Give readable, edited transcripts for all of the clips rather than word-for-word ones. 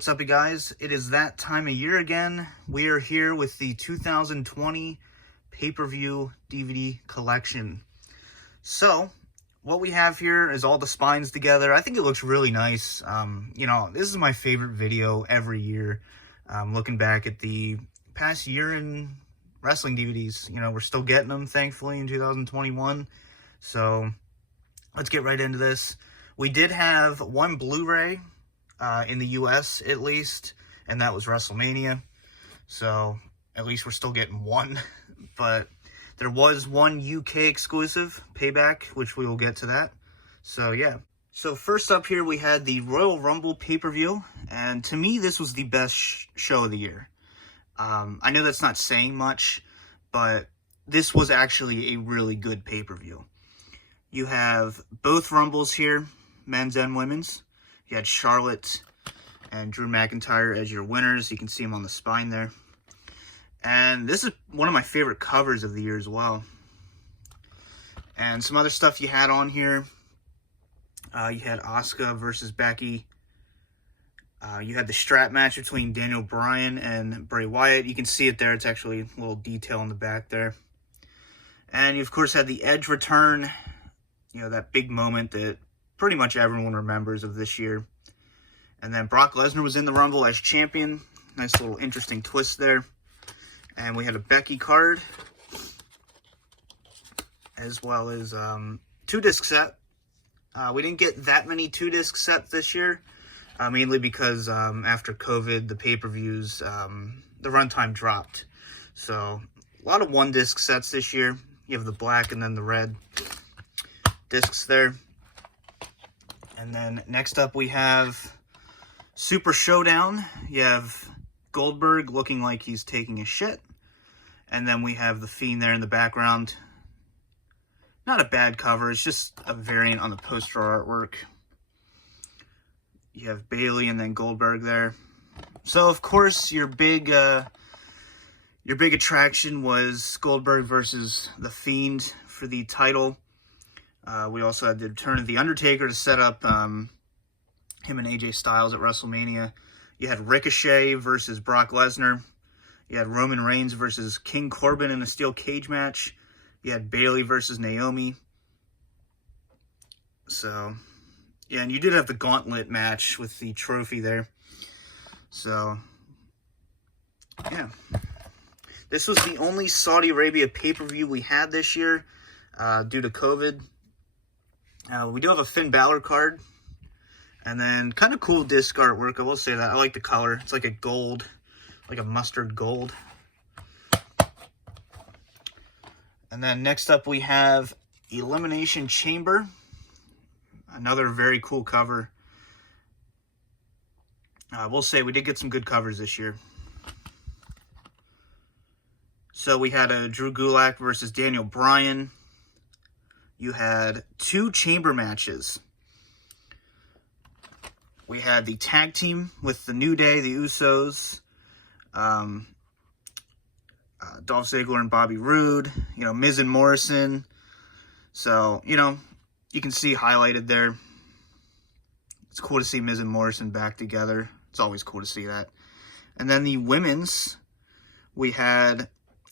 what's up, you guys? It is that time of year again. We are here with the 2020 Pay-Per-View DVD Collection. So, what we have here is all the spines together. I think it looks really nice. This is my favorite video every year. Looking back at the past year in wrestling DVDs. We're still getting them, thankfully, in 2021. So, let's get right into this. We did have one Blu-ray in the US, at least, and that was WrestleMania. So, at least we're still getting one. But there was one UK exclusive, Payback, which we will get to that. So, yeah. So, first up here, we had the Royal Rumble pay-per-view. And to me, this was the best show of the year. I know that's not saying much, but this was actually a really good pay-per-view. You have both Rumbles here, men's and women's. You had Charlotte and Drew McIntyre as your winners. You can see them on the spine there. And this is one of my favorite covers of the year as well. And some other stuff you had on here. You had Asuka versus Becky. You had the strap match between Daniel Bryan and Bray Wyatt. You can see it there. It's actually a little detail in the back there. And you, of course, had the Edge return. That big moment that pretty much everyone remembers of this year. And then Brock Lesnar was in the Rumble as champion. Nice little interesting twist there. And we had a Becky card, as well as 2-disc set. We didn't get that many 2-disc sets this year, mainly because after COVID, the pay-per-views, the runtime dropped. So, a lot of 1-disc sets this year. You have the black and then the red discs there. And then next up we have Super Showdown. You have Goldberg looking like he's taking a shit. And then we have The Fiend there in the background. Not a bad cover. It's just a variant on the poster artwork. You have Bayley and then Goldberg there. So, of course, your big attraction was Goldberg versus The Fiend for the title. We also had the return of The Undertaker to set up him and AJ Styles at WrestleMania. You had Ricochet versus Brock Lesnar. You had Roman Reigns versus King Corbin in a steel cage match. You had Bayley versus Naomi. So, yeah, and you did have the gauntlet match with the trophy there. So, yeah. This was the only Saudi Arabia pay-per-view we had this year due to COVID. We do have a Finn Balor card. And then kind of cool disc artwork. I will say that. I like the color. It's like a gold, like a mustard gold. And then next up we have Elimination Chamber. Another very cool cover. I will say we did get some good covers this year. So we had a Drew Gulak versus Daniel Bryan. You had 2 chamber matches. We had the tag team with the New Day, the Usos, Dolph Ziggler and Bobby Roode, Miz and Morrison. So, you can see highlighted there. It's cool to see Miz and Morrison back together. It's always cool to see that. And then the women's, we had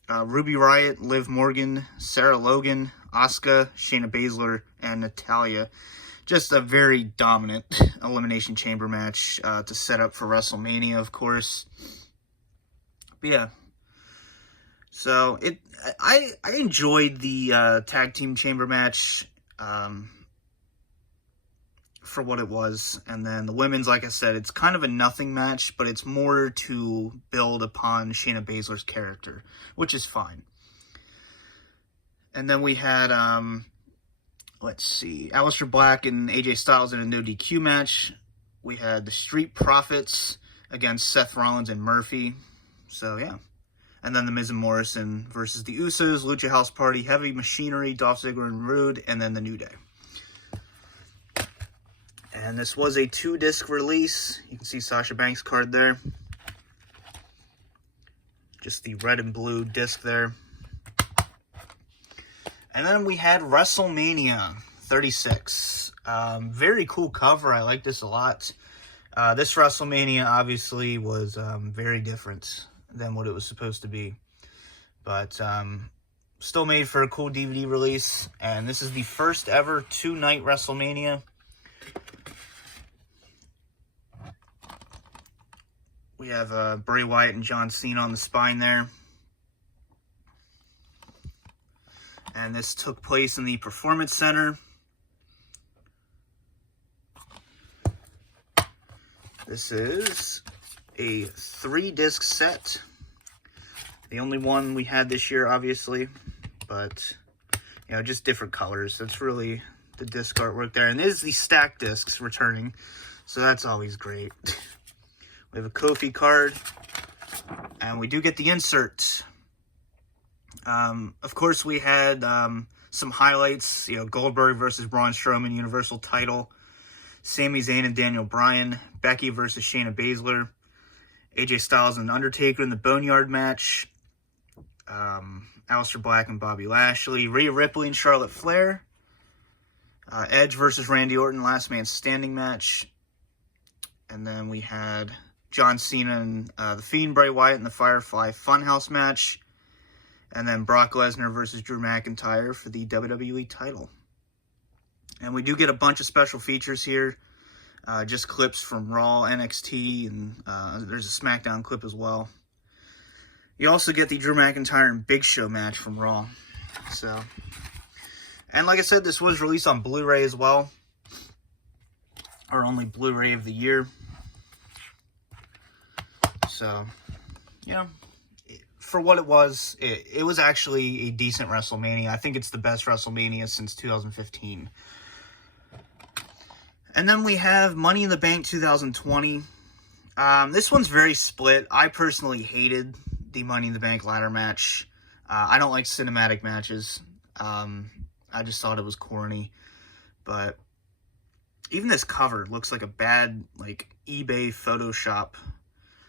Ruby Riott, Liv Morgan, Sarah Logan, Asuka, Shayna Baszler, and Natalya. Just a very dominant Elimination Chamber match to set up for WrestleMania, of course. But yeah. So, I enjoyed the tag team chamber match for what it was. And then the women's, like I said, it's kind of a nothing match, but it's more to build upon Shayna Baszler's character, which is fine. And then we had, let's see, Aleister Black and AJ Styles in a no DQ match. We had the Street Profits against Seth Rollins and Murphy. So, yeah. And then the Miz and Morrison versus the Usos, Lucha House Party, Heavy Machinery, Dolph Ziggler and Roode, and then the New Day. And this was a 2-disc release. You can see Sasha Banks' card there. Just the red and blue disc there. And then we had WrestleMania 36. Very cool cover. I like this a lot. This WrestleMania obviously was very different than what it was supposed to be. But still made for a cool DVD release. And this is the first ever 2-night WrestleMania. We have Bray Wyatt and John Cena on the spine there. And this took place in the Performance Center. This is a 3-disc set. The only one we had this year, obviously. But, you know, just different colors. That's really the disc artwork there. And this is the stacked discs returning. So that's always great. We have a Kofi card. And we do get the insert. Of course, we had some highlights. You know, Goldberg versus Braun Strowman, Universal title. Sami Zayn and Daniel Bryan. Becky versus Shayna Baszler. AJ Styles and Undertaker in the Boneyard match. Aleister Black and Bobby Lashley. Rhea Ripley and Charlotte Flair. Edge versus Randy Orton, last man standing match. And then we had John Cena and The Fiend, Bray Wyatt in the Firefly Funhouse match. And then Brock Lesnar versus Drew McIntyre for the WWE title. And we do get a bunch of special features here. Just clips from Raw, NXT, and there's a SmackDown clip as well. You also get the Drew McIntyre and Big Show match from Raw. So, and like I said, this was released on Blu-ray as well. Our only Blu-ray of the year. So, you know, for what it was actually a decent WrestleMania. I think it's the best WrestleMania since 2015. And then we have Money in the Bank 2020. This one's very split. I personally hated the Money in the Bank ladder match. I don't like cinematic matches. I just thought it was corny. But even this cover looks like a bad, like, eBay Photoshop.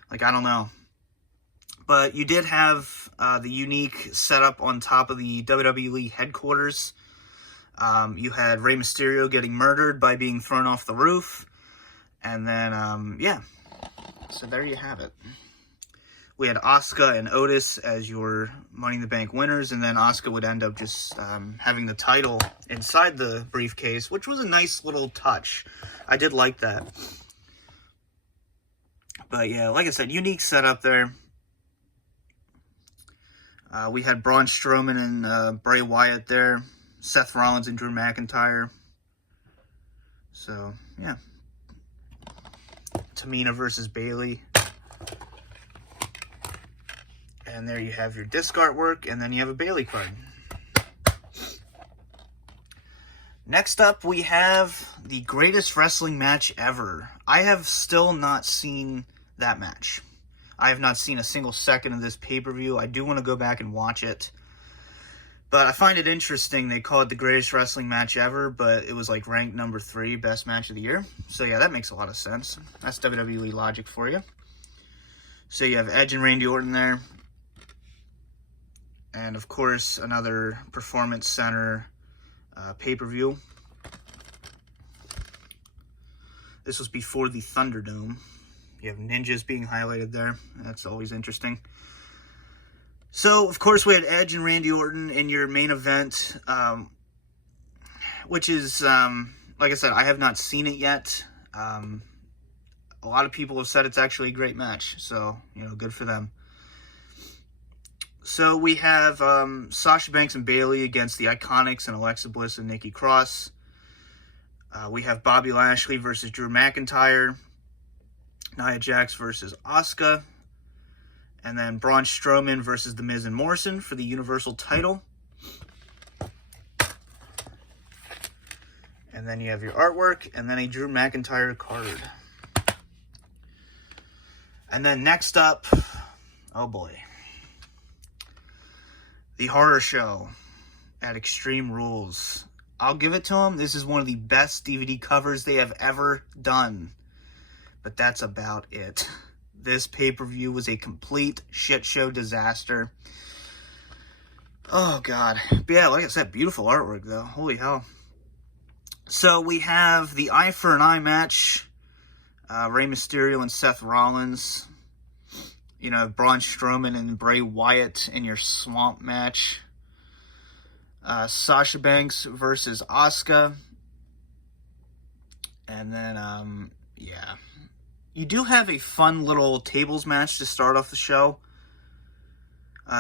Like, I don't know. But you did have the unique setup on top of the WWE headquarters. You had Rey Mysterio getting murdered by being thrown off the roof. And then, yeah. So there you have it. We had Asuka and Otis as your Money in the Bank winners. And then Asuka would end up just having the title inside the briefcase, which was a nice little touch. I did like that. But yeah, like I said, unique setup there. We had Braun Strowman and Bray Wyatt there. Seth Rollins and Drew McIntyre. So, yeah. Tamina versus Bayley. And there you have your disc artwork, and then you have a Bayley card. Next up, we have the greatest wrestling match ever. I have still not seen that match. I have not seen a single second of this pay-per-view. I do want to go back and watch it. But I find it interesting. They call it the greatest wrestling match ever, but it was like ranked number 3, best match of the year. So yeah, that makes a lot of sense. That's WWE logic for you. So you have Edge and Randy Orton there. And of course, another Performance Center pay-per-view. This was before the Thunderdome. You have ninjas being highlighted there. That's always interesting. So, of course, we had Edge and Randy Orton in your main event, which is, like I said, I have not seen it yet. A lot of people have said it's actually a great match, so, you know, good for them. So, we have Sasha Banks and Bayley against the Iconics and Alexa Bliss and Nikki Cross. We have Bobby Lashley versus Drew McIntyre. Nia Jax versus Asuka. And then Braun Strowman versus The Miz and Morrison for the Universal title. And then you have your artwork, and then a Drew McIntyre card. And then next up, oh boy. The Horror Show at Extreme Rules. I'll give it to them. This is one of the best DVD covers they have ever done. But that's about it. This pay-per-view was a complete shit show disaster. Oh, God. But yeah, like I said, beautiful artwork, though. Holy hell. So we have the Eye for an Eye match Rey Mysterio and Seth Rollins. You know, Braun Strowman and Bray Wyatt in your Swamp match. Sasha Banks versus Asuka. And then, yeah. You do have a fun little tables match to start off the show.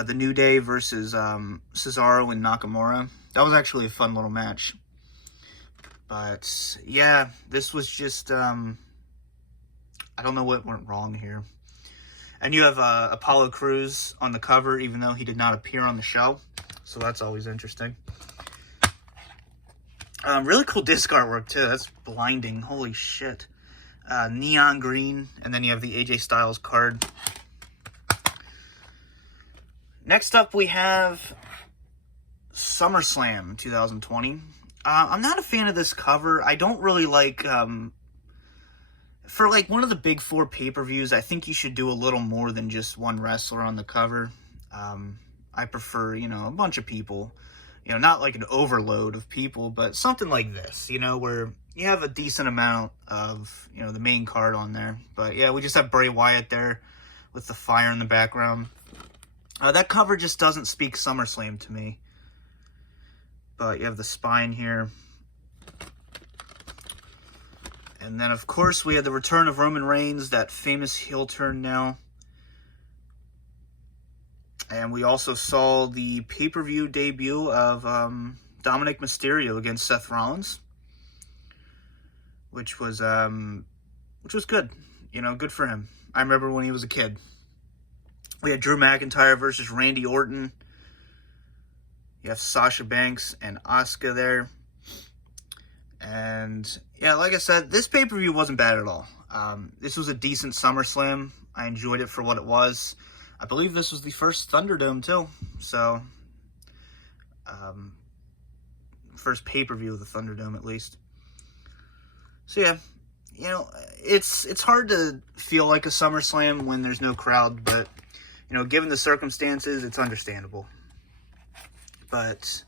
The New Day versus Cesaro and Nakamura. That was actually a fun little match. But, yeah, this was just, I don't know what went wrong here. And you have Apollo Crews on the cover, even though he did not appear on the show. So that's always interesting. Really cool disc artwork, too. That's blinding. Holy shit. Neon green. And then you have the AJ Styles card. Next up, we have SummerSlam 2020. I'm not a fan of this cover. I don't really like... for like one of the big four pay-per-views, I think you should do a little more than just one wrestler on the cover. I prefer, you know, a bunch of people. You know, not like an overload of people, but something like this, you know, where you have a decent amount of, you know, the main card on there. But yeah, we just have Bray Wyatt there with the fire in the background. That cover just doesn't speak SummerSlam to me. But you have the spine here. And then, of course, we had the return of Roman Reigns, that famous heel turn now. And we also saw the pay-per-view debut of Dominic Mysterio against Seth Rollins, which was good. You know, good for him. I remember when he was a kid. We had Drew McIntyre versus Randy Orton. You have Sasha Banks and Asuka there. And, yeah, like I said, this pay-per-view wasn't bad at all. This was a decent SummerSlam. I enjoyed it for what it was. I believe this was the first Thunderdome, too. So, first pay-per-view of the Thunderdome, at least. So, yeah, you know, it's hard to feel like a SummerSlam when there's no crowd. But, you know, given the circumstances, it's understandable. But...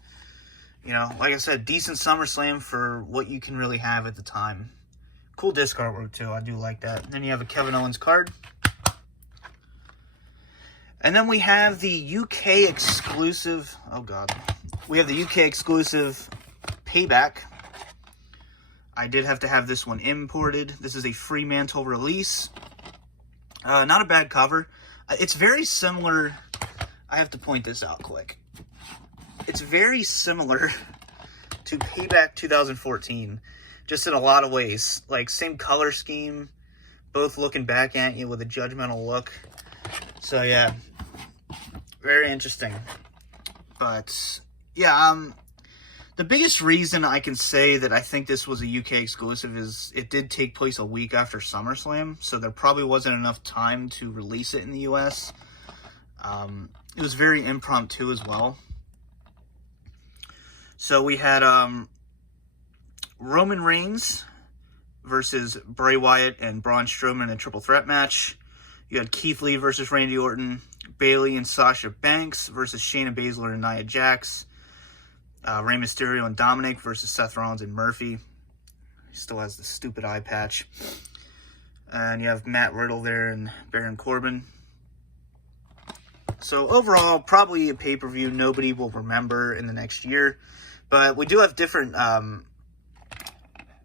you know, like I said, decent SummerSlam for what you can really have at the time. Cool disc artwork, too. I do like that. And then you have a Kevin Owens card. And then we have the UK exclusive... oh, God. We have the UK exclusive Payback. I did have to have this one imported. This is a Fremantle release. Not a bad cover. It's very similar... I have to point this out quick. It's very similar to Payback 2014, just in a lot of ways. Like, same color scheme, both looking back at you with a judgmental look. So, yeah, very interesting. But, yeah, the biggest reason I can say that I think this was a UK exclusive is it did take place a week after SummerSlam, so there probably wasn't enough time to release it in the US. It was very impromptu as well. So we had Roman Reigns versus Bray Wyatt and Braun Strowman in a triple threat match. You had Keith Lee versus Randy Orton, Bayley and Sasha Banks versus Shayna Baszler and Nia Jax, Rey Mysterio and Dominic versus Seth Rollins and Murphy. He still has the stupid eye patch. And you have Matt Riddle there and Baron Corbin. So overall, probably a pay-per-view nobody will remember in the next year. But we do have different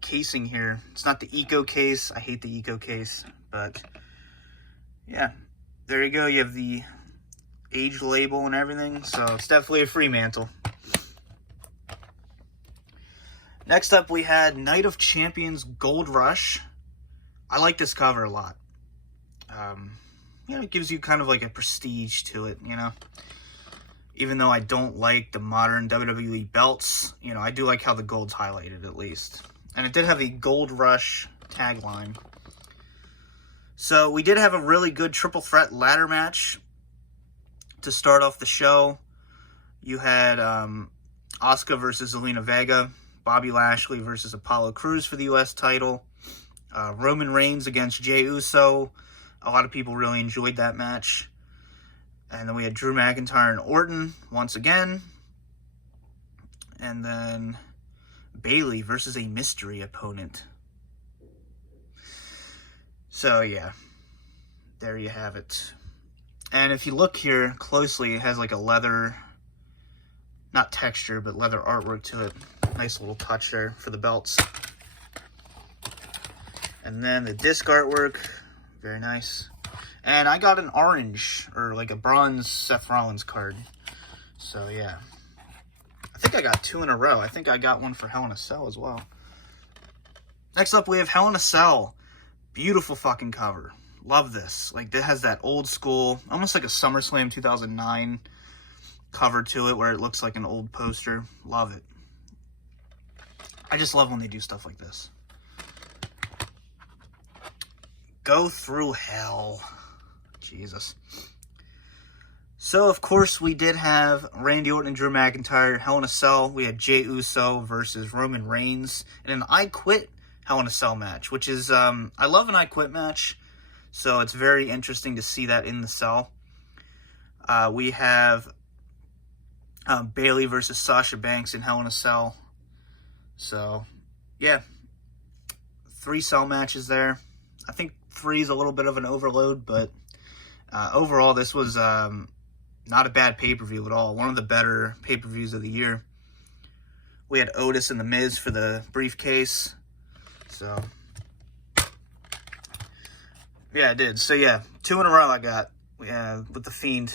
casing here. It's not the Eco case. I hate the Eco case. But, yeah. There you go. You have the age label and everything. So, it's definitely a Fremantle. Next up, we had Night of Champions Gold Rush. I like this cover a lot. You know, it gives you kind of like a prestige to it, you know. Even though I don't like the modern WWE belts, you know, I do like how the gold's highlighted at least. And it did have the Gold Rush tagline. So we did have a really good triple threat ladder match to start off the show. You had Asuka versus Zelina Vega, Bobby Lashley versus Apollo Crews for the U.S. title, Roman Reigns against Jey Uso. A lot of people really enjoyed that match. And then we had Drew McIntyre and Orton once again. And then Bayley versus a mystery opponent. So yeah, there you have it. And if you look here closely, it has like a leather, not texture, but leather artwork to it. Nice little touch there for the belts. And then the disc artwork, very nice. And I got an orange, or like a bronze Seth Rollins card. So yeah, I think I got 2 in a row. I think I got one for Hell in a Cell as well. Next up, we have Hell in a Cell. Beautiful fucking cover. Love this. Like, it has that old school, almost like a SummerSlam 2009 cover to it, where it looks like an old poster. Love it. I just love when they do stuff like this. Go Through Hell. Jesus. So, of course, we did have Randy Orton and Drew McIntyre. Hell in a Cell. We had Jey Uso versus Roman Reigns in an I Quit Hell in a Cell match, which is, I love an I Quit match, so it's very interesting to see that in the cell. We have Bayley versus Sasha Banks in Hell in a Cell. So, yeah, 3 cell matches there. I think 3 is a little bit of an overload, but overall, this was not a bad pay-per-view at all. One of the better pay-per-views of the year. We had Otis and The Miz for the briefcase. So, yeah, I did. So, yeah, 2 in a row I got with The Fiend.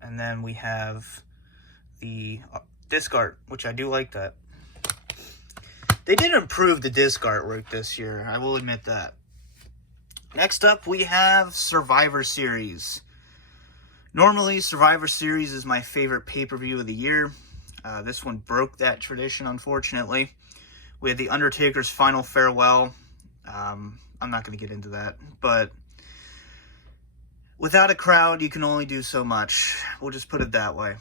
And then we have the disc art, which I do like that. They did improve the disc artwork this year. I will admit that. Next up, we have Survivor Series. Normally, Survivor Series is my favorite pay-per-view of the year. This one broke that tradition, unfortunately. We had The Undertaker's Final Farewell. I'm not going to get into that, but without a crowd, you can only do so much. We'll just put it that way.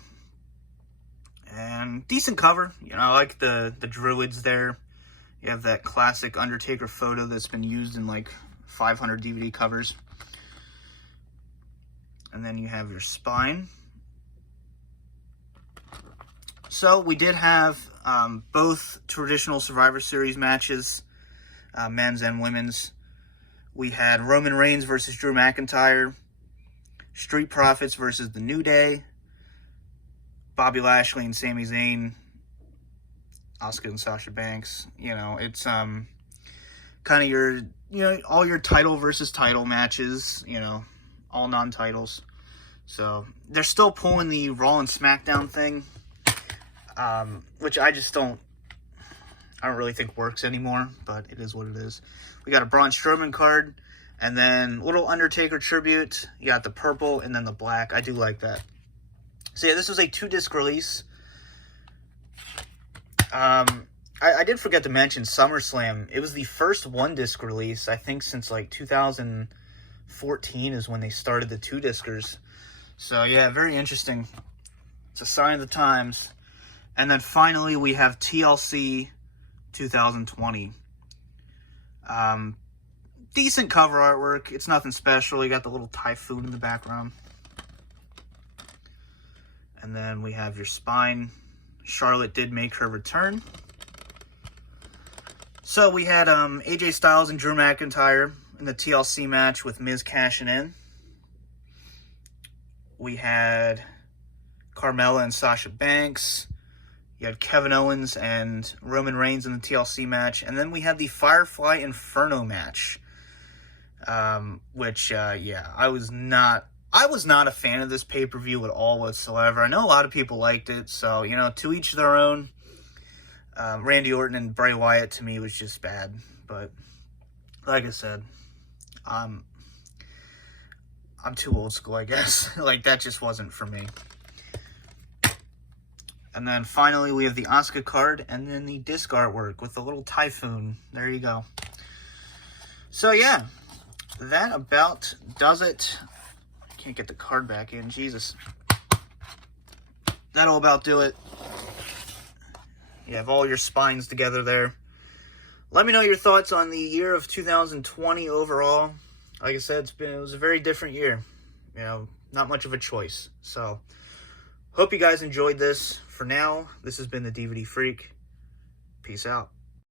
And decent cover. You know, I like the druids there. You have that classic Undertaker photo that's been used in like 500 DVD covers. And then you have your spine. So we did have both traditional Survivor Series matches, men's and women's. We had Roman Reigns versus Drew McIntyre, Street Profits versus The New Day, Bobby Lashley and Sami Zayn, Asuka and Sasha Banks. You know, it's kind of your, you know, all your title versus title matches, you know, all non-titles. So they're still pulling the Raw and SmackDown thing, which I don't really think works anymore, but it is what it is. We got a Braun Strowman card, and then little Undertaker tribute. You got the purple and then the black. I do like that. So yeah, this was a 2-disc release. I did forget to mention SummerSlam. It was the first 1-disc release, I think, since like 2014 is when they started the 2-discers. So yeah, very interesting. It's a sign of the times. And then finally, we have TLC 2020. Decent cover artwork. It's nothing special. You got the little typhoon in the background. And then we have your spine. Charlotte did make her return. So we had AJ Styles and Drew McIntyre in the TLC match with Miz cashing in. We had Carmella and Sasha Banks. You had Kevin Owens and Roman Reigns in the TLC match. And then we had the Firefly Inferno match. Which, yeah, I was not a fan of this pay-per-view at all whatsoever. I know a lot of people liked it, so, you know, to each their own. Randy Orton and Bray Wyatt, to me, was just bad. But, like I said, I'm too old school, I guess. Like, that just wasn't for me. And then finally, we have the Asuka card and then the disc artwork with the little typhoon. There you go. So, yeah, that about does it. I can't get the card back in. Jesus. That'll about do it. You have all your spines together there. Let me know your thoughts on the year of 2020 overall. Like I said, it was a very different year. You know, not much of a choice. So, hope you guys enjoyed this. For now, this has been the DVD Freak. Peace out.